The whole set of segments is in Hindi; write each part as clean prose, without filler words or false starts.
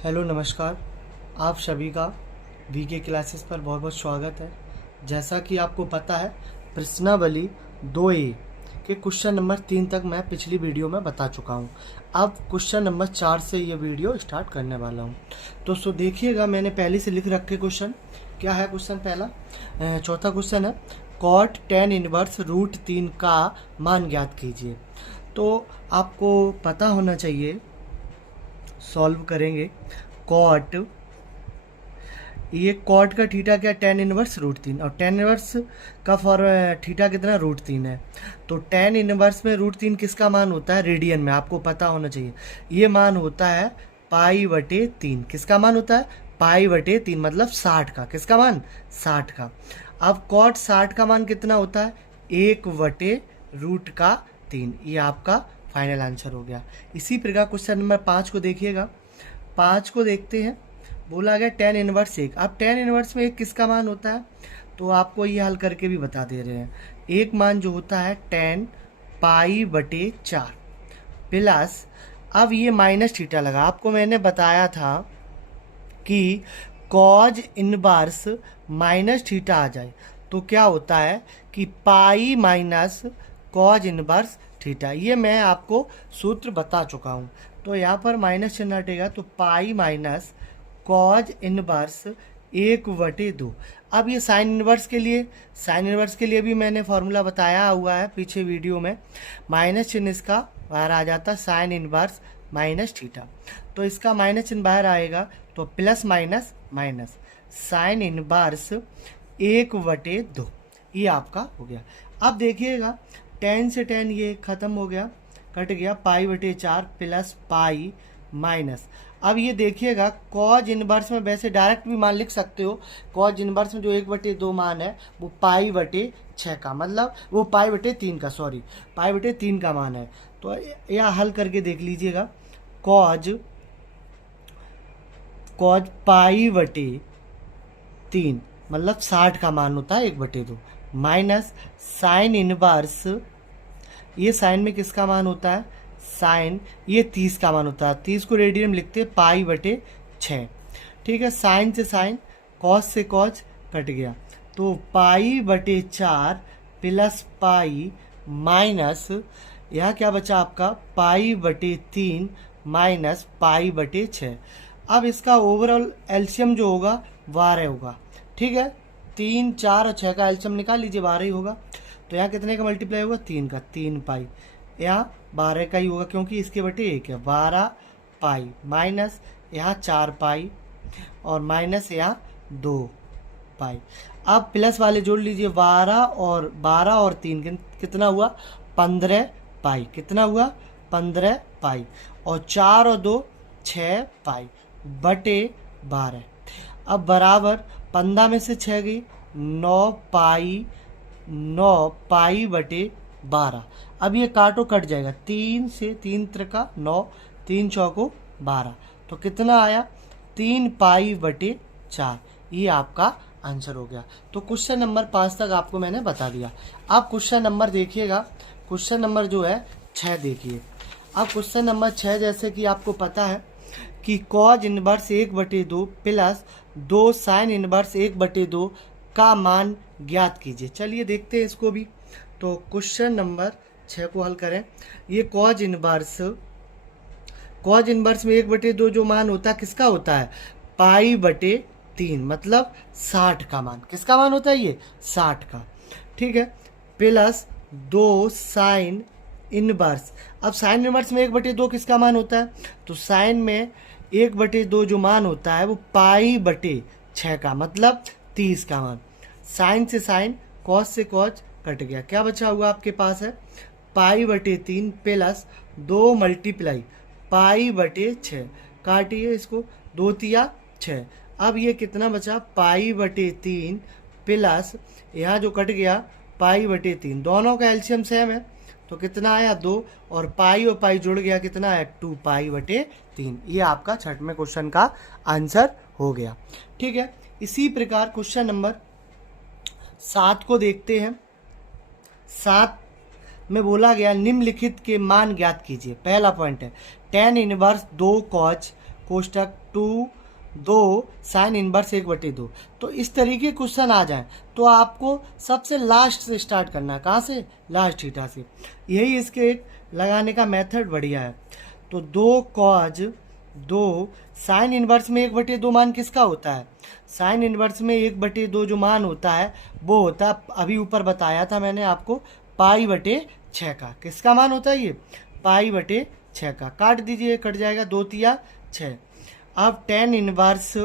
हेलो नमस्कार। आप सभी का वीके क्लासेस पर बहुत बहुत स्वागत है। जैसा कि आपको पता है, प्रश्नावली 2A के क्वेश्चन नंबर 3 तक मैं पिछली वीडियो में बता चुका हूं। अब क्वेश्चन नंबर 4 से ये वीडियो स्टार्ट करने वाला हूं। तो देखिएगा, मैंने पहले से लिख रखे क्वेश्चन। क्या है क्वेश्चन पहला? चौथा क्वेश्चन है, कॉट tan इनवर्स √3 का मान ज्ञात कीजिए। तो आपको पता होना चाहिए, सॉल्व करेंगे। कॉट, ये कॉट का थीटा क्या, tan इनवर्स √3, और tan इनवर्स का फॉर थीटा कितना, √3 है। तो tan इनवर्स में √3 किसका मान होता है? रेडियन में, आपको पता होना चाहिए। ये मान होता है π/3। किसका मान होता है? π/3, मतलब 60 का। किसका मान? 60 का। अब कॉट 60 का मान कितना होता है? 1/√3। ये आपका फाइनल आंसर हो गया। इसी प्रकार क्वेश्चन नंबर 5 को देखिएगा। 5 को देखते हैं। बोला गया tan इनवर्स 1। अब tan इनवर्स में 1 किसका मान होता है? तो आपको ये हल करके भी बता दे रहे हैं। एक मान जो होता है tan π/4 प्लस, अब ये माइनस थीटा लगा। आपको मैंने बताया था कि कॉज इनवर्स माइनस थीटा आ जाए तो क्या होता है कि pi minus cos inverse theta. ये मैं आपको सूत्र बता चुका हूँ। तो यहाँ पर माइनस चिन्ह हटेगा, तो पाई माइनस कॉज इनवर्स 1/2। अब ये साइन इनवर्स के लिए, साइन इनवर्स के लिए भी मैंने फॉर्मूला बताया हुआ है पीछे वीडियो में। माइनस चिन्ह इसका बाहर आ जाता, साइन इनवर्स माइनस थीटा। तो इसका माइनस चिन्ह बाहर आएगा, तो plus minus minus sign inverse 1/2। ये आपका हो गया। अब देखिएगा, tan से tan ये खत्म हो गया, कट गया, π/4 प्लस पाई माइनस। अब ये देखिएगा, कॉज इनवर्स में वैसे डायरेक्ट भी मान लिख सकते हो। कॉज इनवर्स में जो 1/2 मान है वो π/6 का, मतलब वो π/3 का, सॉरी π/3 का मान है। तो यह हल करके देख लीजिएगा। कॉज π/3 मतलब 60 का मान होता है 1/2, माइनस साइन इनवर्स, ये साइन में किसका मान होता है? साइन, ये 30 का मान होता है। 30 को रेडियन में लिखते हैं π/6। ठीक है, साइन से साइन, कॉस से कॉस कट गया, तो π/4 प्लस पाई माइनस, यहाँ क्या बचा आपका? π/3 माइनस π/6। अब इसका ओवरऑल एलसीएम जो होगा 12 होगा। ठीक है, 3, 4 और 6 का एलसीएम निकाल लीजिए, 12 ही होगा। तो यहाँ कितने का मल्टीप्लाई होगा? 3 का, 3 पाई। यहाँ 12 का ही होगा क्योंकि इसके बटे 1 है, 12 पाई माइनस यहाँ 4 पाई और माइनस यहाँ 2 पाई। अब प्लस वाले जोड़ लीजिए, 12 और 3 कितना हुआ? 15 पाई। कितना हुआ? 15 पाई। और 4 और 2 6 पाई बटे 12। अब बराबर 15 में से 6 गई, 9 पाई बटे 12। अब ये काटो कट जाएगा, 3 से 3 त्रिका 9, 3 चौको 12। तो कितना आया? 3 π/4। ये आपका आंसर हो गया। तो क्वेश्चन नंबर 5 तक आपको मैंने बता दिया। अब क्वेश्चन नंबर देखिएगा, क्वेश्चन नंबर जो है 6 देखिए। अब क्वेश्चन नंबर 6, जैसे कि आपको पता है कि cause inverse 1/2 plus 2 sine inverse 1/2 का मान ज्ञात कीजिए। चलिए देखते हैं इसको भी। तो क्वेश्चन नंबर 6 को हल करें। ये कॉज इनवर्स में 1/2 जो मान होता है किसका होता है? π/3, मतलब 60 का मान। किसका मान होता है? ये 60 का। ठीक है, प्लस 2 साइन इनवर्स। अब साइन इनवर्स में 1/2 किसका मान होता है? तो साइन में 1/2 जो मान होता है वो π/6 का, मतलब 30 का मान। साइन से साइन, कॉस से कॉस कट गया, क्या बचा हुआ आपके पास है? π/3 प्लस 2 मल्टीप्लाई π/6। काटिए इसको, 2 तिया 6। अब ये कितना बचा? π/3 प्लस यहाँ जो कट गया π/3, दोनों का एलसीएम सेम है, तो कितना आया? 2, और पाई जुड़ गया, कितना आया? 2 π/3। ये आपका छठवें क्वेश्चन का आंसर हो गया। ठीक है, इसी प्रकार क्वेश्चन नंबर 7 को देखते हैं। 7 में बोला गया निम्नलिखित के मान ज्ञात कीजिए। पहला पॉइंट है tan इनवर्स 2 कॉज कोष्टक 2 साइन इनवर्स 1/2। तो इस तरीके क्वेश्चन आ जाए तो आपको सबसे लास्ट से स्टार्ट करना है। कहाँ से? लास्ट थीटा से। यही इसके एक लगाने का मेथड बढ़िया है। तो 2 कॉज 2 साइन इनवर्स में 1/2 मान किसका होता है? साइन इनवर्स में 1/2 जो मान होता है वो होता है, अभी ऊपर बताया था मैंने आपको, π/6 का। किसका मान होता है ये? π/6 का। काट दीजिए, कट जाएगा, 2 तिया 6। अब tan इनवर्स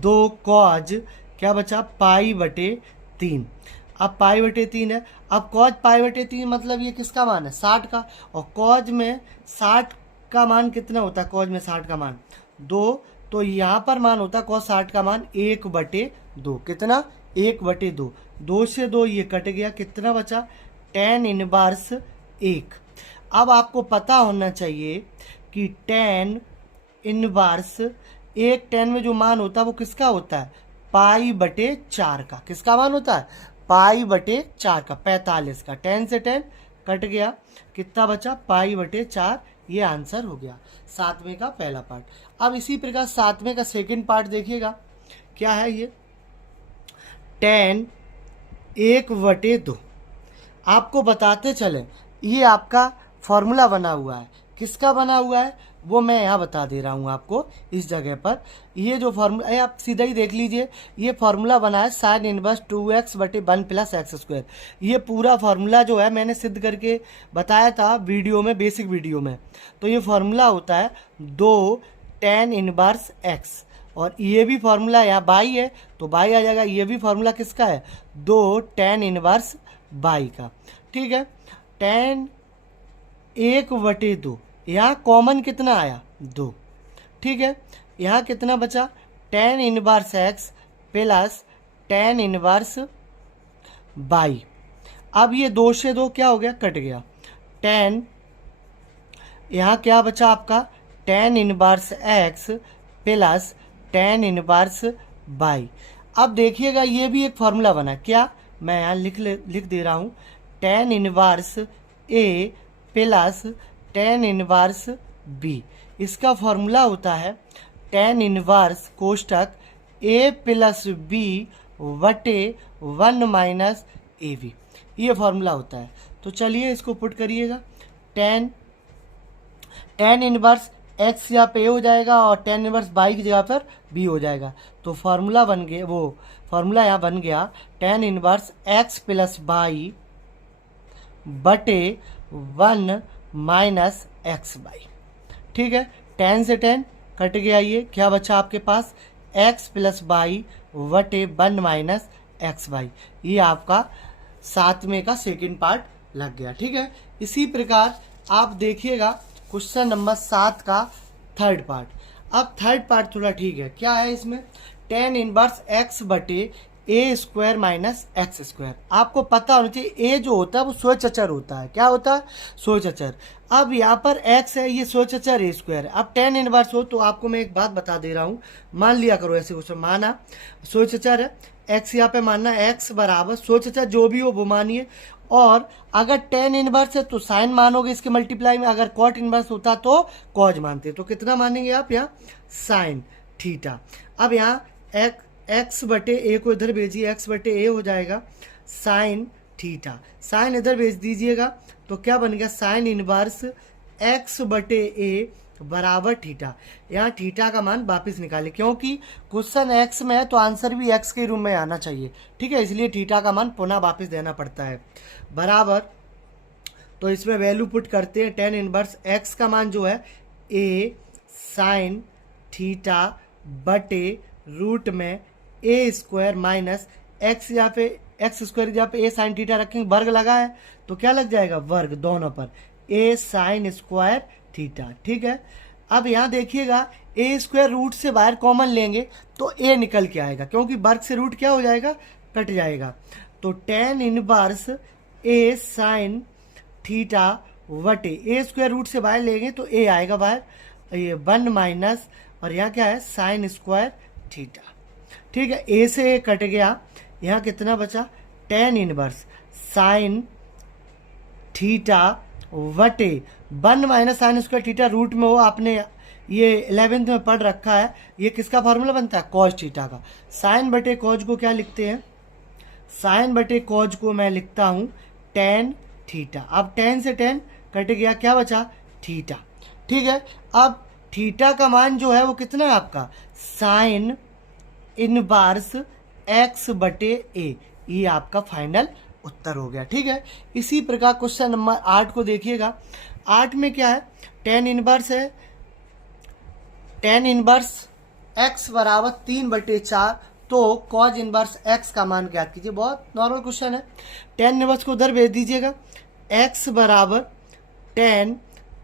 2 कॉज क्या बचा? π/3। अब π/3 है। अब कॉज π/3 मतलब ये किसका मान है? 60 का। और कॉज में 60 का मान कितना होता है? कॉज में 60 का मान 2। तो यहाँ पर मान होता है कॉज 60 का मान 1/2। कितना? 1/2। 2 से 2 ये कट गया, कितना बचा? tan inverse 1। अब आपको पता होना चाहिए कि tan इनवर्स 1, tan में जो मान होता है वो किसका होता है? π/4 का। किसका मान होता है? π/4 का, 45 का। tan से tan कट गया, कितना बचा? π/4। ये आंसर हो गया 7वें का पहला पार्ट। अब इसी प्रकार 7वें का सेकंड पार्ट देखिएगा, क्या है ये? tan 1/2। आपको बताते चले, ये आपका फॉर्मूला बना हुआ है। किसका बना हुआ है वो मैं यहाँ बता दे रहा हूँ आपको इस जगह पर। ये जो फॉर्मूला है आप सीधा ही देख लीजिए, ये फॉर्मूला बना है साइन इनवर्स 2x/1 + x²। ये पूरा फॉर्मूला जो है मैंने सिद्ध करके बताया था वीडियो में, बेसिक वीडियो में। तो ये फॉर्मूला होता है 2 tan इनवर्स x। और ये भी फॉर्मूला यहाँ बाई है तो बाई आ जाएगा। ये भी फॉर्मूला किसका है? 2 tan इनवर्स बाई का। ठीक है। tan 1/2, यहाँ कॉमन कितना आया? 2। ठीक है। यहाँ कितना बचा? tan inverse x plus tan inverse by. अब ये 2 से 2 क्या हो गया? कट गया। tan, यहाँ क्या बचा आपका? tan inverse x plus tan inverse by. अब देखिएगा ये भी एक फॉर्मूला बना, क्या? मैं यहाँ लिख दे रहा हूँ, tan inverse a plus tan inverse b। इसका फॉर्मूला होता है tan इनवर्स कोष्टक a प्लस b बटे 1 - ab। ये फॉर्मूला होता है। तो चलिए इसको पुट करिएगा। tan इनवर्स x यहाँ पे a हो जाएगा और tan इनवर्स बाई की जगह पर b हो जाएगा। तो फॉर्मूला बन गया, वो फॉर्मूला यहाँ बन गया tan inverse x plus by बटे 1 - x/। ठीक है। tan से tan कट गया, ये क्या बचा आपके पास? x प्लस बाई बटे 1 - x/। ये आपका 7वें का सेकंड पार्ट लग गया। ठीक है। इसी प्रकार आप देखिएगा क्वेश्चन नंबर 7 का थर्ड पार्ट। अब थर्ड पार्ट थोड़ा ठीक है। क्या है इसमें? tan इनवर्स x बटे a² - x²। आपको पता होना चाहिए a जो होता है वो स्वचर होता है। क्या होता है? स्वचर। अब यहाँ पर x है, ये स्वचर a² है। अब tan इनवर्स हो तो आपको मैं एक बात बता दे रहा हूँ, मान लिया करो ऐसे क्वेश्चन। माना स्वचर है x, यहाँ पे मानना x बराबर स्वचर जो भी हो वो मानिए। और अगर tan इनवर्स है तो साइन मानोगे इसके मल्टीप्लाई में, अगर कॉट इनवर्स होता तो कॉज मानते। तो कितना मानेंगे आप यहाँ? Sine theta. अब यहाँ x बटे a को इधर भेजिए, x बटे a हो जाएगा साइन थीटा। साइन इधर भेज दीजिएगा तो क्या बन गया? साइन इनवर्स x बटे a बराबर थीटा। यहाँ थीटा का मान वापस निकाले, क्योंकि क्वेश्चन x में है तो आंसर भी x के रूप में आना चाहिए। ठीक है, इसलिए थीटा का मान पुनः वापस देना पड़ता है। बराबर, तो इसमें वैल्यू पुट करते हैं। tan इनवर्स x का मान जो है a साइन थीटा बटे रूट में a² माइनस x, यहाँ पे x², यहाँ पे a साइन थीटा रखेंगे, वर्ग लगा है तो क्या लग जाएगा? वर्ग दोनों पर, a साइन स्क्वायर थीटा। ठीक है। अब यहाँ देखिएगा a² रूट से बाहर कॉमन लेंगे तो a निकल के आएगा, क्योंकि वर्ग से रूट क्या हो जाएगा? कट जाएगा। तो tan inverse a sign theta बटे a² रूट से बाहर लेंगे तो a आएगा बाहर, ये 1 माइनस, और यहाँ क्या है? Sign square theta. ठीक है। a से a कट गया, यहाँ कितना बचा? tan इनवर्स साइन थीटा बटे 1 minus sine square theta, root में हो आपने ये 11th में पढ़ रखा है। ये किसका फार्मूला बनता है? कॉज थीटा का। साइन बटे कॉज को क्या लिखते हैं? साइन बटे कॉज को मैं लिखता हूँ टेन थीटा। अब टेन से टेन कट गया, क्या बचा? थीटा। ठीक है, अब थीटा का मान जो है वो कितना है आपका? साइन इनवर्स एक्स बटे ए। ये आपका फाइनल उत्तर हो गया। ठीक है, इसी प्रकार क्वेश्चन नंबर 8 को देखिएगा। 8 में क्या है? टेन इनवर्स है, टेन इनवर्स एक्स बराबर 3/4, तो कॉज इनवर्स एक्स का मान ज्ञात कीजिए। बहुत नॉर्मल क्वेश्चन है। टेन इनवर्स को उधर भेज दीजिएगा, एक्स बराबर टेन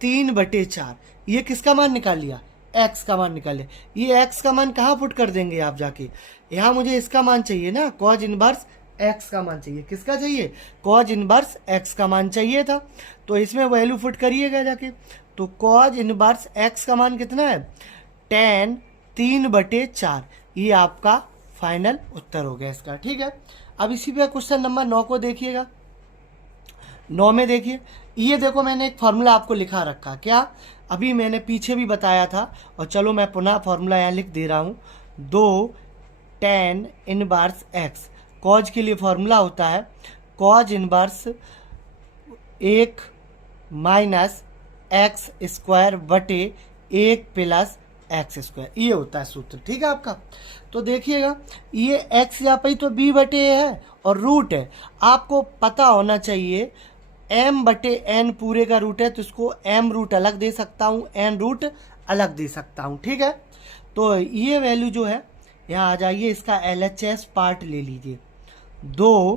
3/4। ये किसका मान निकाल लिया? एक्स का मान निकाल लिया। ये एक्स का मान कहाँ पुट कर देंगे आप जाके? यहाँ मुझे इसका मान चाहिए ना, कॉज इनवर्स एक्स का मान चाहिए। किसका चाहिए? कॉज इनवर्स एक्स का मान चाहिए था, तो इसमें वैल्यू पुट करिएगा जाके। तो कॉज इनवर्स एक्स का मान कितना है? टेन 3/4। ये आपका फाइनल उत्तर हो गया इसका। ठीक है, अब इसी पे क्वेश्चन नंबर 9 को देखिएगा। 9 में देखिए, ये देखो मैंने एक फार्मूला आपको लिखा रखा। क्या? अभी मैंने पीछे भी बताया था, और चलो मैं पुनः फार्मूला यहाँ लिख दे रहा हूँ। 2 टेन इनवर्स एक्स। कॉज के लिए फार्मूला होता है cause inverse 1 minus x square बटे 1 प्लस एक्स स्क्वायर। ये होता है सूत्र। ठीक है आपका। तो देखिएगा, ये एक्स यहाँ पे तो बी बटे ए है और रूट है। आपको पता होना चाहिए एम बटे एन पूरे का रूट है, तो इसको एम रूट अलग दे सकता हूँ, एन रूट अलग दे सकता हूँ। ठीक है, तो ये वैल्यू जो है यहाँ आ जाइए, इसका LHS पार्ट ले लीजिए। 2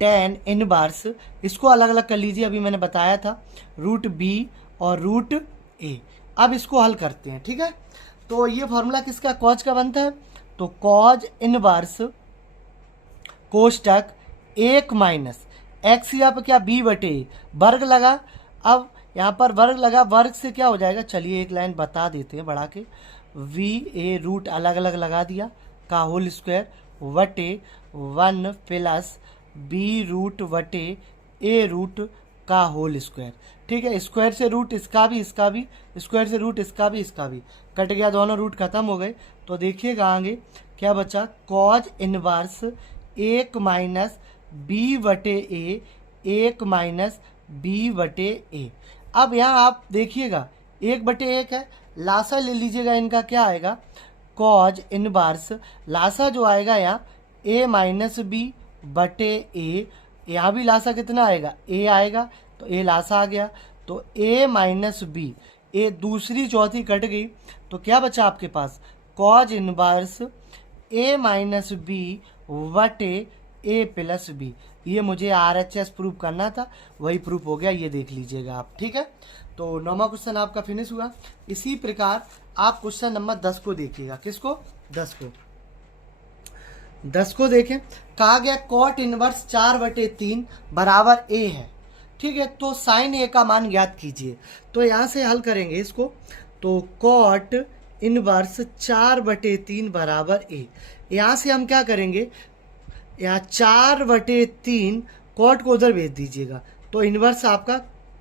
टेन इनवर्स, इसको अलग अलग कर लीजिए, अभी मैंने बताया था, रूट बी और रूट ए। अब इसको हल करते हैं। ठीक है, तो ये फॉर्मूला किसका? कॉज का बनता है। तो कॉज इनवर्स कोष्टक 1 माइनस एक्स, यहाँ पर क्या? बी बटे वर्ग लगा। अब यहाँ पर वर्ग लगा, वर्ग से क्या हो जाएगा? चलिए एक लाइन बता देते हैं बढ़ा के। वी ए रूट अलग अलग लगा दिया का होल स्क्वायर बटे 1 प्लस बी रूट बटे ए रूट का होल स्क्वायर। ठीक है, स्क्वायर से रूट इसका भी, इसका भी, स्क्वायर से रूट इसका भी, इसका भी कट गया, दोनों रूट खत्म हो गए। तो देखिएगा आगे क्या बचा? कॉज इनवर्स 1 माइनस बी बटे ए, 1 माइनस बी बटे ए। अब यहाँ आप देखिएगा 1/1 है, लासा ले लीजिएगा, इनका क्या आएगा? कॉज इनवर्स लासा जो आएगा यहाँ ए माइनस बी बटे ए। यहाँ भी लासा कितना आएगा? ए आएगा, तो ए लासा आ गया। तो ए माइनस बी, ए दूसरी चौथी कट गई, तो क्या बचा आपके पास? कॉज इनवर्स ए माइनस बी बटे ए प्लस बी। ये मुझे RHS प्रूव करना था, वही प्रूफ हो गया, ये देख लीजिएगा आप। ठीक है, तो 9वां क्वेश्चन आपका फिनिश हुआ। इसी प्रकार आप क्वेश्चन नंबर 10 को देखिएगा। किसको? 10 को। 10 को देखें, कहा गया कॉट इनवर्स 4/3 बराबर ए है। ठीक है, तो साइन ए का मान ज्ञात कीजिए। तो यहाँ से हल करेंगे इसको। तो कॉट इनवर्स 4/3 बराबर ए। यहाँ से हम क्या करेंगे? यहाँ 4/3 कॉट को उधर भेज दीजिएगा, तो इनवर्स आपका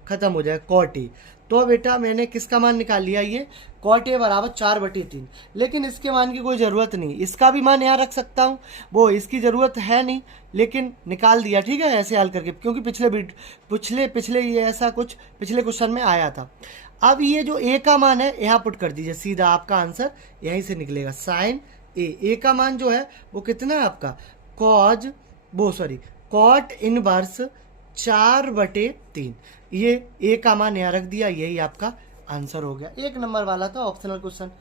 खत्म हो जाएगा, कॉट ए। तो बेटा मैंने किसका मान निकाल लिया? ये कॉट ए बराबर 4/3। लेकिन इसके मान की कोई ज़रूरत नहीं, इसका भी मान यहाँ रख सकता हूँ, वो इसकी ज़रूरत है नहीं, लेकिन निकाल दिया। ठीक है, ऐसे हल करके, क्योंकि पिछले ये ऐसा कुछ पिछले क्वेश्चन में आया था। अब ये जो ए का मान है यहाँ पुट कर दीजिए, सीधा आपका आंसर यहीं से निकलेगा। साइन ए का मान जो है वो कितना है आपका? Cot inverse 4/3। ये ए का मान यहाँ रख दिया, यही आपका आंसर हो गया। 1 नंबर वाला था, ऑप्शनल क्वेश्चन।